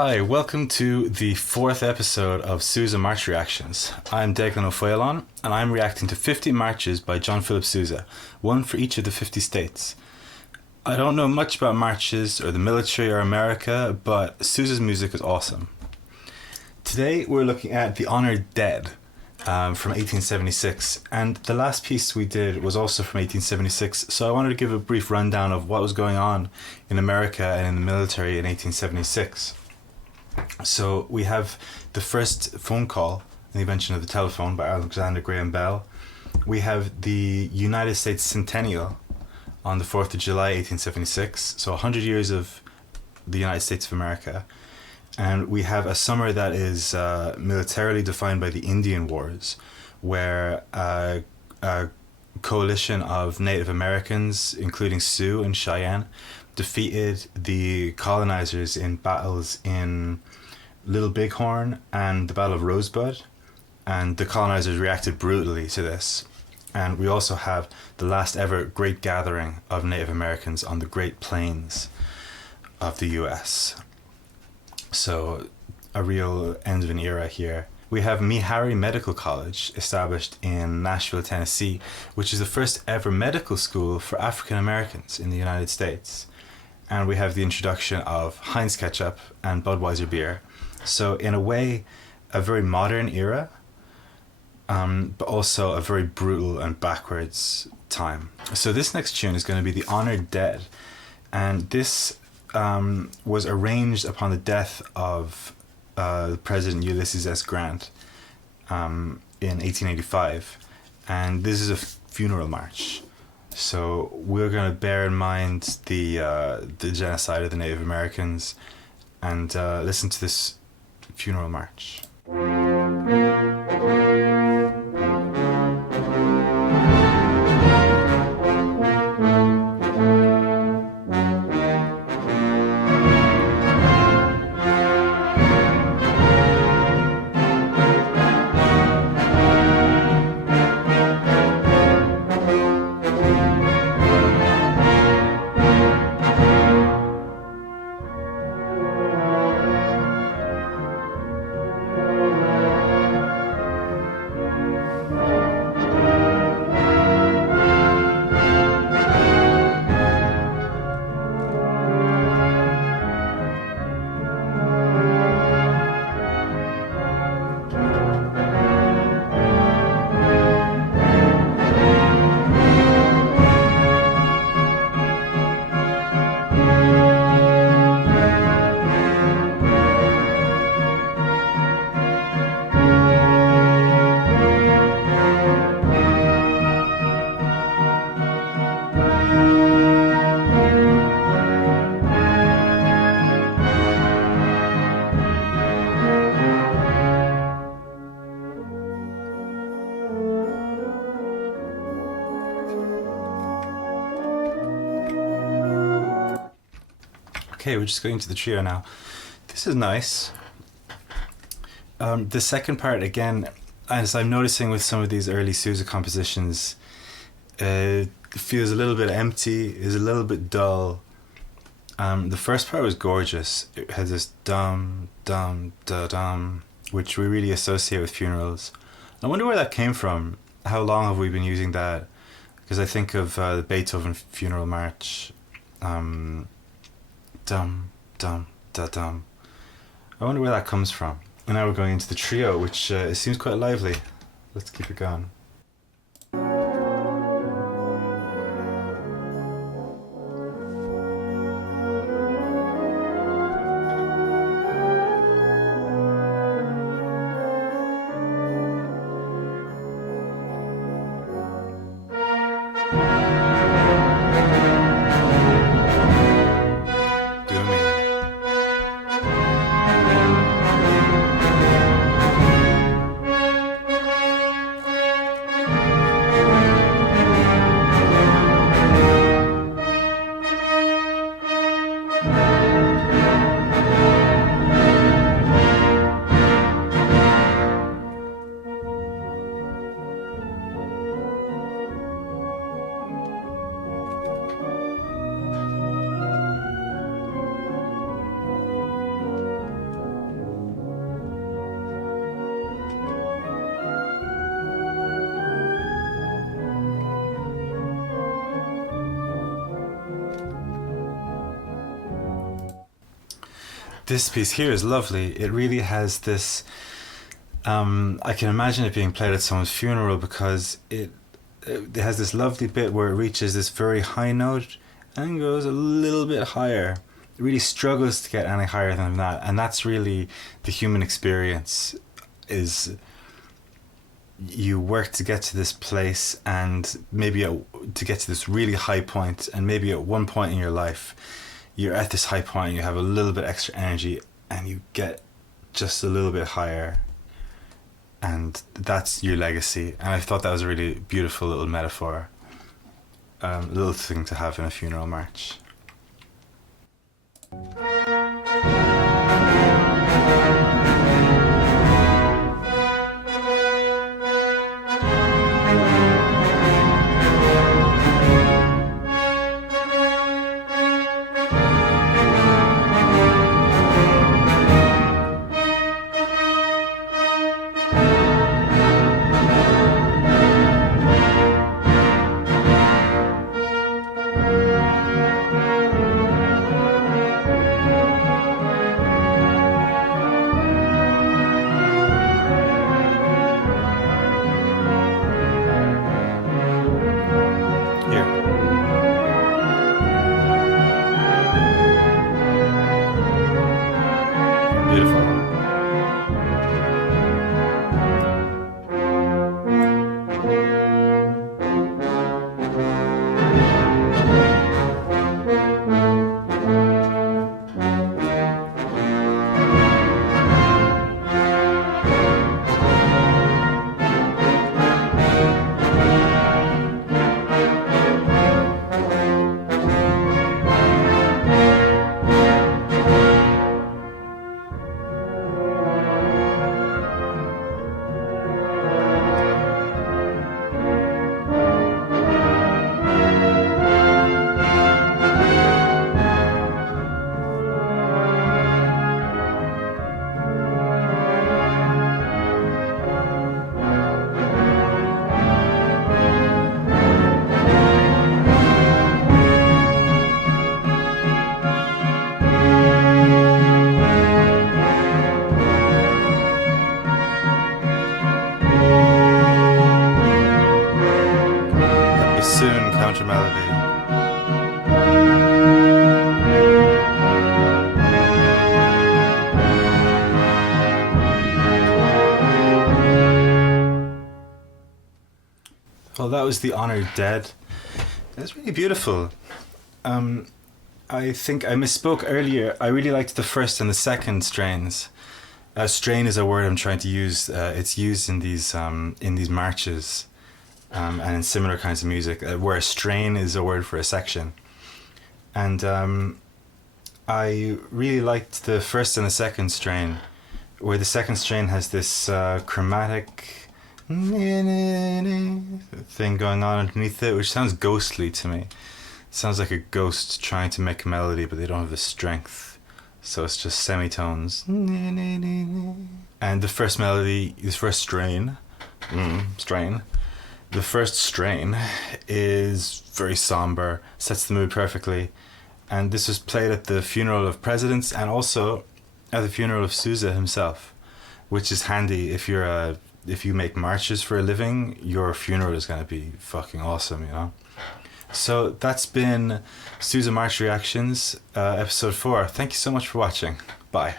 Hi, welcome to the fourth episode of Sousa March Reactions. I'm Declan O'Foylon, and I'm reacting to 50 marches by John Philip Sousa, one for each of the 50 states. I don't know much about marches or the military or America, but Sousa's music is awesome. Today we're looking at The Honored Dead from 1876, and the last piece we did was also from 1876, so I wanted to give a brief rundown of what was going on in America and in the military in 1876. So we have the first phone call, the invention of the telephone by Alexander Graham Bell. We have the United States Centennial on the 4th of July 1876, so 100 years of the United States of America. And we have a summer that is militarily defined by the Indian Wars, where a coalition of Native Americans, including Sioux and Cheyenne, defeated the colonizers in battles in Little Bighorn and the Battle of Rosebud, and the colonizers reacted brutally to this. And we also have the last ever great gathering of Native Americans on the Great Plains of the US. So a real end of an era here. We have Meharry Medical College, established in Nashville, Tennessee, which is the first ever medical school for African Americans in the United States. And we have the introduction of Heinz ketchup and Budweiser beer. So in a way, a very modern era, but also a very brutal and backwards time. So this next tune is going to be The Honored Dead. And this was arranged upon the death of President Ulysses S. Grant in 1885. And this is a funeral march. So we're going to bear in mind the genocide of the Native Americans and listen to this funeral march. Okay, we're just going to the trio now. This is nice. The second part, again, as I'm noticing with some of these early Sousa compositions, feels a little bit empty, is a little bit dull. The first part was gorgeous. It has this dum, dum, da dum, which we really associate with funerals. I wonder where that came from. How long have we been using that? Because I think of the Beethoven funeral march. Dum, dum, da dum. I wonder where that comes from. And now we're going into the trio, which seems quite lively. Let's keep it going. This piece here is lovely. It really has this. I can imagine it being played at someone's funeral because it has this lovely bit where it reaches this very high note and goes a little bit higher. It really struggles to get any higher than that, and that's really the human experience. Is you work to get to this place, and maybe to get to this really high point, and maybe at one point in your life you're at this high point and you have a little bit extra energy and you get just a little bit higher, and that's your legacy. And I thought that was a really beautiful little metaphor, little thing to have in a funeral march. Bassoon counter melody. Well, that was The Honored Dead. It was really beautiful. I think I misspoke earlier. I really liked the first and the second strains. Strain is a word I'm trying to use. It's used in these marches, and in similar kinds of music, where a strain is a word for a section. And I really liked the first and the second strain, where the second strain has this chromatic thing going on underneath it, which sounds ghostly to me. It sounds like a ghost trying to make a melody, but they don't have the strength, so it's just semitones. And the first melody, the first strain, the first strain is very somber, sets the mood perfectly. And this was played at the funeral of presidents and also at the funeral of Sousa himself, which is handy if you make marches for a living. Your funeral is going to be fucking awesome, you know. So that's been Sousa March Reactions, episode 4. Thank you so much for watching. Bye.